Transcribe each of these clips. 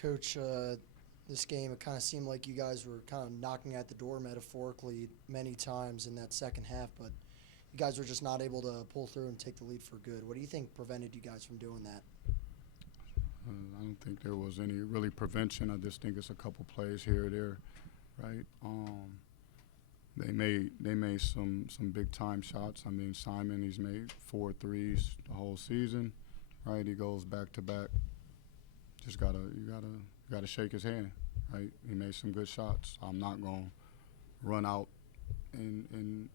Coach, this game, it kind of seemed like you guys were kind of knocking at the door metaphorically many times in that second half, but you guys were just not able to pull through and take the lead for good. What do you think prevented you guys from doing that? I don't think there was any really prevention. I just think it's a couple plays here or there, right? They made some big time shots. I mean, Simon, he's made 4 threes the whole season, right? He goes back to back. Just you gotta shake his hand, right? He made some good shots. I'm not gonna run out and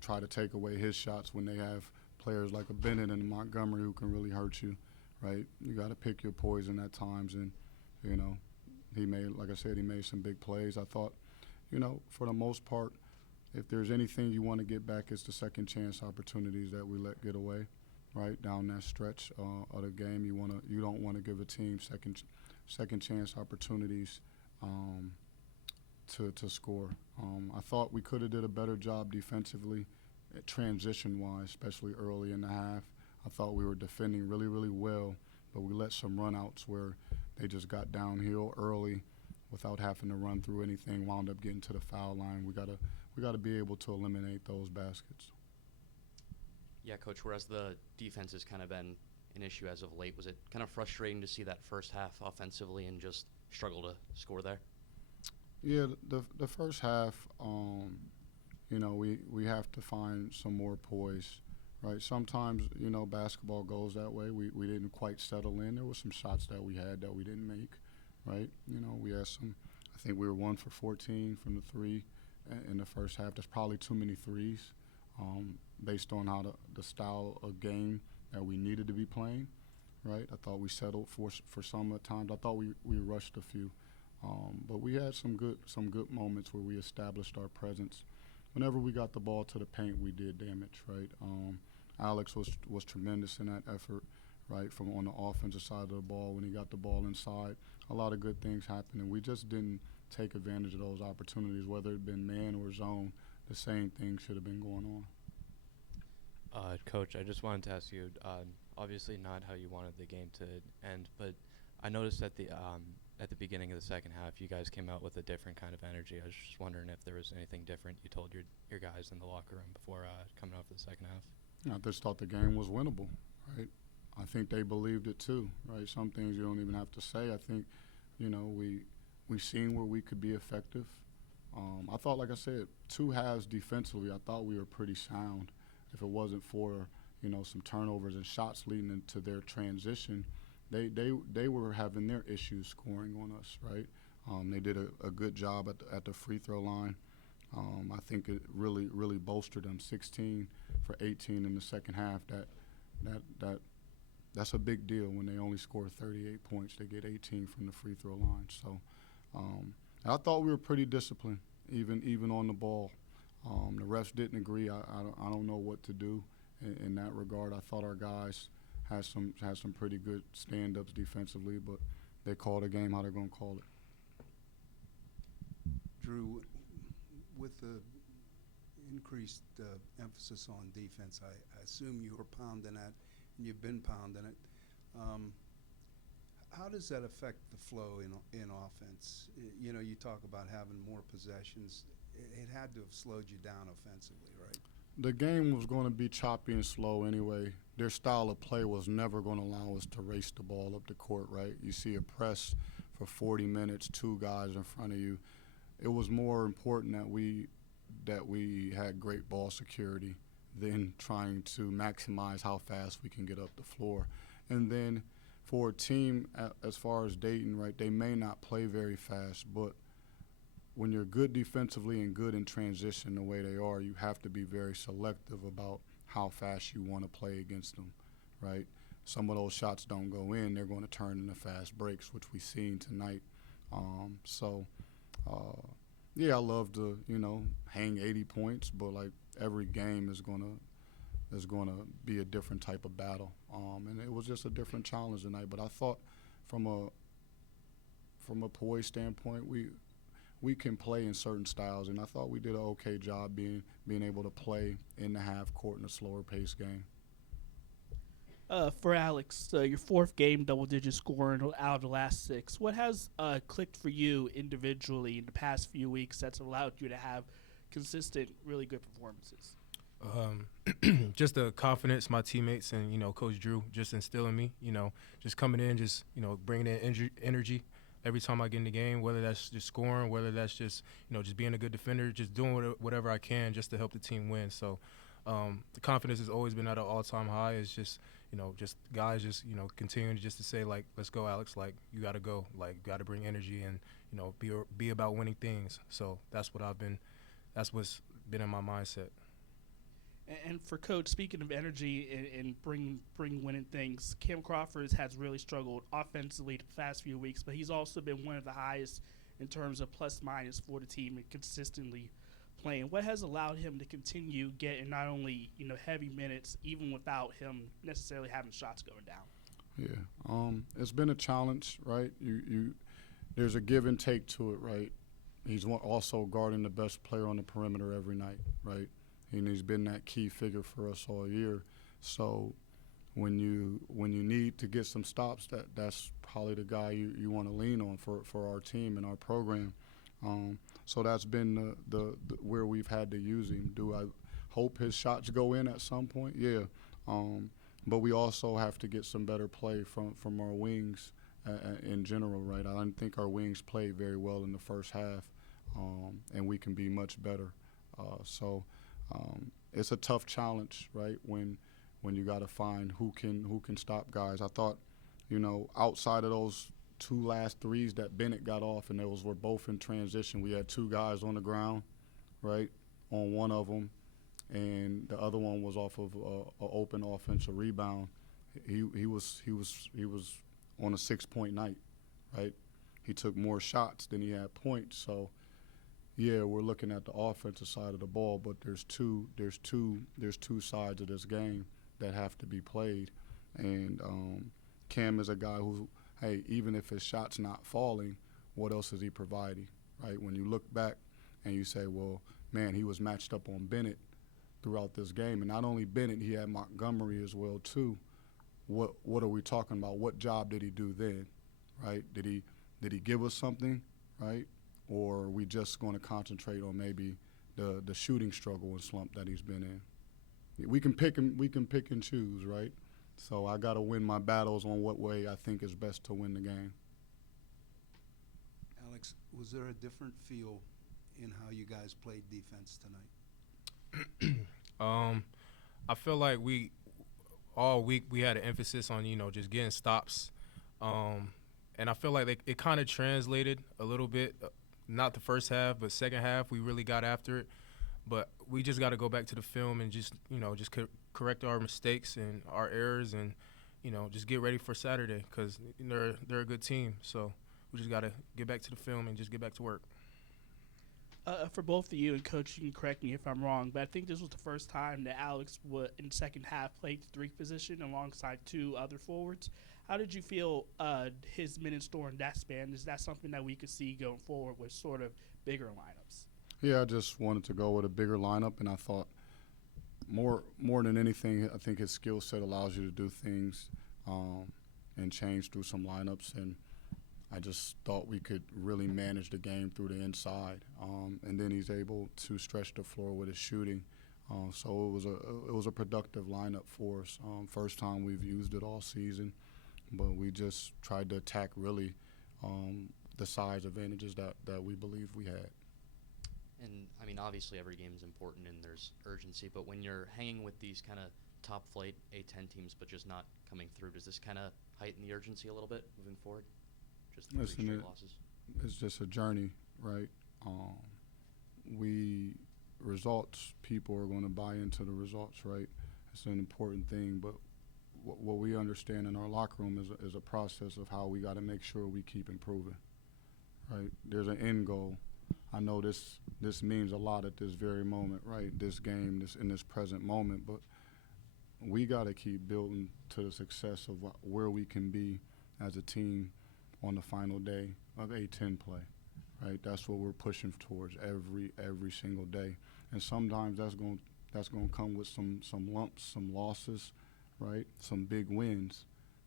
try to take away his shots when they have players like a Bennett and a Montgomery who can really hurt you, right? You got to pick your poison at times, and you know, he made, like I said, he made some big plays. I thought, for the most part, if there's anything you want to get back, it's the second chance opportunities that we let get away, right down that stretch of the game. You don't want to give a team second chance opportunities um, to score. I thought we could have did a better job defensively, transition-wise, especially early in the half. I thought we were defending really, really well, but we let some run-outs where they just got downhill early without having to run through anything, wound up getting to the foul line. We gotta be able to eliminate those baskets. Yeah, Coach, whereas the defense has kind of been an issue as of late, was it kind of frustrating to see that first half offensively and just struggle to score there? Yeah, the first half, we have to find some more poise, right? Sometimes, basketball goes that way. We didn't quite settle in. There were some shots that we had that we didn't make, right? We had some. I think we were 1 for 14 from the three in the first half. That's probably too many threes, based on how the style of game that we needed to be playing, right? I thought we settled for some at times. I thought we rushed a few. But we had some good moments where we established our presence. Whenever we got the ball to the paint, we did damage, right? Alex was tremendous in that effort, right, from on the offensive side of the ball when he got the ball inside. A lot of good things happened, and we just didn't take advantage of those opportunities, whether it been man or zone. The same thing should have been going on. Coach, I just wanted to ask you, obviously not how you wanted the game to end, but I noticed at the beginning of the second half, you guys came out with a different kind of energy. I was just wondering if there was anything different you told your guys in the locker room before coming out for the second half. I just thought the game was winnable, right? I think they believed it too, right? Some things you don't even have to say. I think, we seen where we could be effective. I thought, like I said, two halves defensively, I thought we were pretty sound. If it wasn't for, some turnovers and shots leading into their transition, they were having their issues scoring on us, right? They did a good job at the free throw line. I think it really bolstered them. 16 for 18 in the second half. That's a big deal when they only score 38 points. They get 18 from the free throw line. So I thought we were pretty disciplined, even on the ball. The refs didn't agree. I don't know what to do in that regard. I thought our guys has some pretty good stand-ups defensively, but they called a game how they're going to call it. Drew, with the increased emphasis on defense, I assume you were pounding it, and you've been pounding it. How does that affect the flow in offense? You talk about having more possessions. It had to have slowed you down offensively, right? The game was going to be choppy and slow anyway. Their style of play was never going to allow us to race the ball up the court, right? You see a press for 40 minutes, two guys in front of you. It was more important that we had great ball security than trying to maximize how fast we can get up the floor. And then for a team as far as Dayton, right, they may not play very fast, but when you're good defensively and good in transition the way they are, you have to be very selective about how fast you want to play against them, right? Some of those shots don't go in, they're going to turn into fast breaks, which we've seen tonight. Yeah, I love to, hang 80 points, but like every game is gonna be a different type of battle. And it was just a different challenge tonight. But I thought from a poise standpoint, we can play in certain styles, and I thought we did an okay job being able to play in the half court in a slower pace game. For Alex, your fourth game, double-digit scoring out of the last six. What has clicked for you individually in the past few weeks that's allowed you to have consistent, really good performances? Just the confidence my teammates and Coach Drew just instilling me. Just coming in, just bringing in energy every time I get in the game. Whether that's just scoring, whether that's just just being a good defender, just doing whatever I can just to help the team win. So the confidence has always been at an all-time high. It's just just guys just continuing just to say like, let's go, Alex. Like you got to go. Like you got to bring energy and be about winning things. So that's what's been in my mindset. And for Coach, speaking of energy and bring winning things, Cam Crawford has really struggled offensively the past few weeks, but he's also been one of the highest in terms of plus minus for the team and consistently playing. What has allowed him to continue getting not only heavy minutes, even without him necessarily having shots going down? Yeah, it's been a challenge, right? There's a give and take to it, right? He's also guarding the best player on the perimeter every night, right? And he's been that key figure for us all year. So when you need to get some stops, that's probably the guy you want to lean on for our team and our program. So that's been the where we've had to use him. Do I hope his shots go in at some point? Yeah. But we also have to get some better play from our wings in general, right? I didn't think our wings played very well in the first half, and we can be much better. It's a tough challenge, right? When you got to find who can stop guys. I thought, outside of those two last threes that Bennett got off, and those were both in transition, we had two guys on the ground, right, on one of them, and the other one was off of an open offensive rebound. He was on a 6-point night, right? He took more shots than he had points, so. Yeah, we're looking at the offensive side of the ball, but there's two sides of this game that have to be played, and Cam is a guy who, hey, even if his shot's not falling, what else is he providing, right? When you look back and you say, well, man, he was matched up on Bennett throughout this game, and not only Bennett, he had Montgomery as well too. What are we talking about? What job did he do then, right? Did he give us something, right? Or are we just going to concentrate on maybe the shooting struggle and slump that he's been in? We can pick and choose, right? So I got to win my battles on what way I think is best to win the game. Alex, was there a different feel in how you guys played defense tonight? I feel like all week we had an emphasis on just getting stops, and I feel like it kind of translated a little bit. Not the first half, but second half we really got after it. But we just got to go back to the film and just correct our mistakes and our errors, and just get ready for Saturday because they're a good team. So we just got to get back to the film and just get back to work. For both of you, and Coach, you can correct me if I'm wrong, but I think this was the first time that Alex would, in the second half, played the three position alongside two other forwards. How did you feel his minutes during that span? Is that something that we could see going forward with sort of bigger lineups? Yeah, I just wanted to go with a bigger lineup, and I thought more than anything, I think his skill set allows you to do things and change through some lineups, and I just thought we could really manage the game through the inside, and then he's able to stretch the floor with his shooting. So it was a productive lineup for us. First time we've used it all season, but we just tried to attack really the size advantages that we believe we had. And, I mean, obviously every game is important and there's urgency, but when you're hanging with these kind of top flight A10 teams but just not coming through, does this kind of heighten the urgency a little bit moving forward? Just the three straight losses? It's just a journey, right? Results, people are going to buy into the results, right? It's an important thing, but what we understand in our locker room is a process of how we got to make sure we keep improving, right? There's an end goal. I know this means a lot at this very moment, right? This game, in this present moment, but we got to keep building to the success of where we can be as a team on the final day of A10 play, right? That's what we're pushing towards every single day, and sometimes that's going to come with some lumps, some losses, right? Some big wins,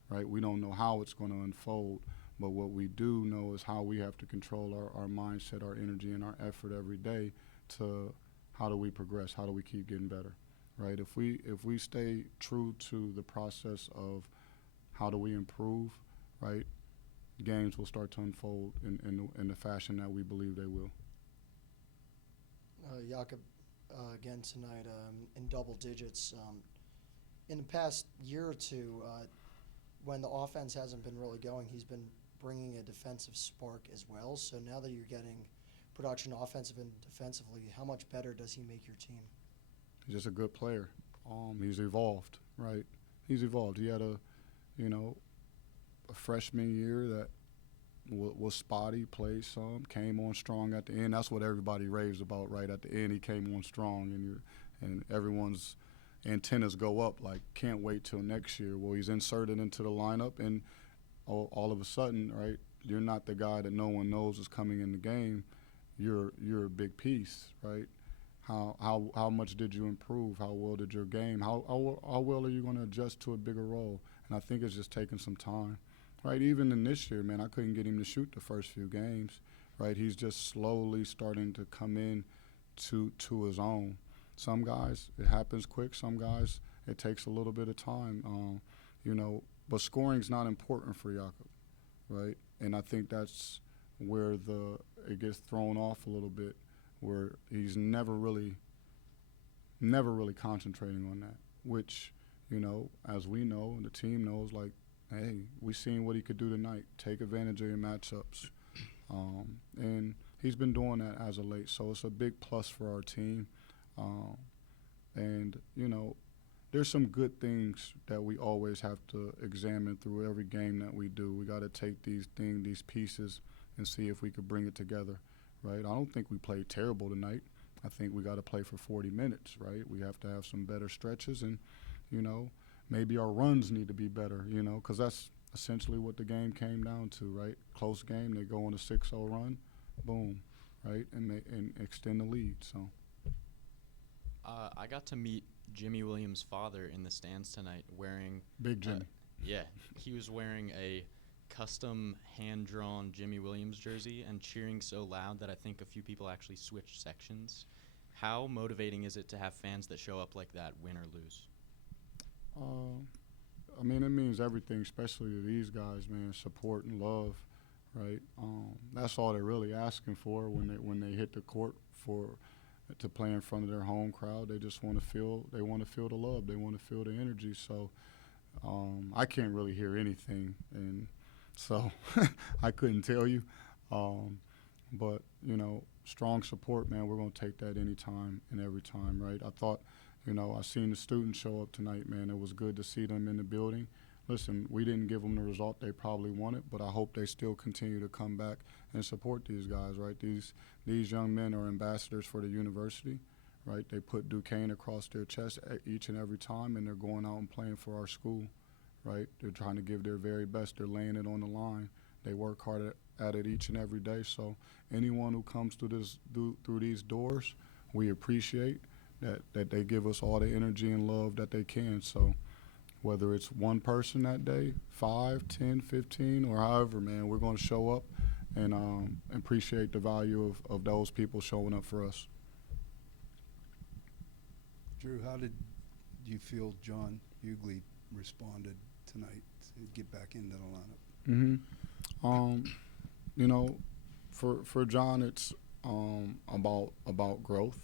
right? We don't know how it's going to unfold, but what we do know is how we have to control our mindset, our energy, and our effort every day to how do we progress, how do we keep getting better, right? If we stay true to the process of how do we improve, right, games will start to unfold in the fashion that we believe they will. Jakob, again tonight in double digits. In the past year or two, when the offense hasn't been really going, he's been bringing a defensive spark as well. So now that you're getting production offensive and defensively, how much better does he make your team? He's just a good player. He's evolved, right? He's evolved. He had a freshman year that was spotty, played some, came on strong at the end. That's what everybody raves about, right? At the end, he came on strong, and everyone's antennas go up like, can't wait till next year. Well, he's inserted into the lineup, and all of a sudden, right, you're not the guy that no one knows is coming in the game. You're a big piece, right? How much did you improve? How well did your game? How well are you going to adjust to a bigger role? And I think it's just taking some time, right? Even in this year, man, I couldn't get him to shoot the first few games, right? He's just slowly starting to come in to his own. Some guys, it happens quick. Some guys, it takes a little bit of time, But scoring's not important for Jakob, right? And I think that's where it gets thrown off a little bit, where he's never really concentrating on that, which, as we know and the team knows, like, hey, we seen what he could do tonight. Take advantage of your matchups. And he's been doing that as of late, so it's a big plus for our team. And, there's some good things that we always have to examine through every game that we do. We got to take these pieces, and see if we could bring it together, right? I don't think we played terrible tonight. I think we got to play for 40 minutes, right? We have to have some better stretches, and, maybe our runs need to be better, because that's essentially what the game came down to, right? Close game, they go on a 6-0 run, boom, right, and extend the lead. So I got to meet Jimmy Williams' father in the stands tonight wearing Big Jimmy. Yeah, he was wearing a custom hand-drawn Jimmy Williams jersey and cheering so loud that I think a few people actually switched sections. How motivating is it to have fans that show up like that, win or lose? It means everything, especially to these guys, man. Support and love, right? That's all they're really asking for when they hit the court to play in front of their home crowd. They just want to feel the love. They want to feel the energy. So I can't really hear anything, and so I couldn't tell you. But, strong support, man, we're going to take that anytime and every time, right? I thought, I seen the students show up tonight, man. It was good to see them in the building. Listen, we didn't give them the result they probably wanted, but I hope they still continue to come back and support these guys, right? These young men are ambassadors for the university, right? They put Duquesne across their chest each and every time, and they're going out and playing for our school, right? They're trying to give their very best. They're laying it on the line. They work hard at it each and every day. So anyone who comes through these doors, we appreciate that they give us all the energy and love that they can. So whether it's one person that day, 5, 10, 15, or however, man, we're going to show up and appreciate the value of those people showing up for us. Drew, how did you feel John Hughley responded tonight to get back into the lineup? For John, it's about growth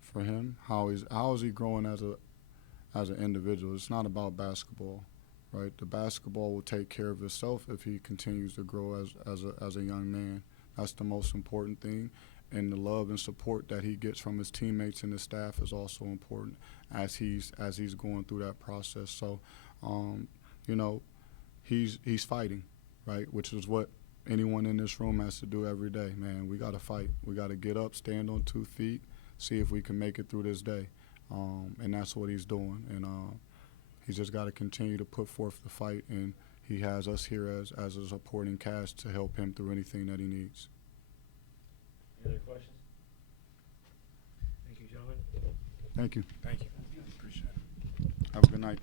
for him. How is he growing as an individual? It's not about basketball, right? The basketball will take care of itself if he continues to grow as a young man. That's the most important thing. And the love and support that he gets from his teammates and his staff is also important as he's going through that process. So, he's fighting, right? Which is what anyone in this room has to do every day, man. We got to fight. We got to get up, stand on 2 feet, see if we can make it through this day. And that's what he's doing. And he's just got to continue to put forth the fight. And he has us here as a supporting cast to help him through anything that he needs. Any other questions? Thank you, gentlemen. Thank you. Thank you. Have a good night.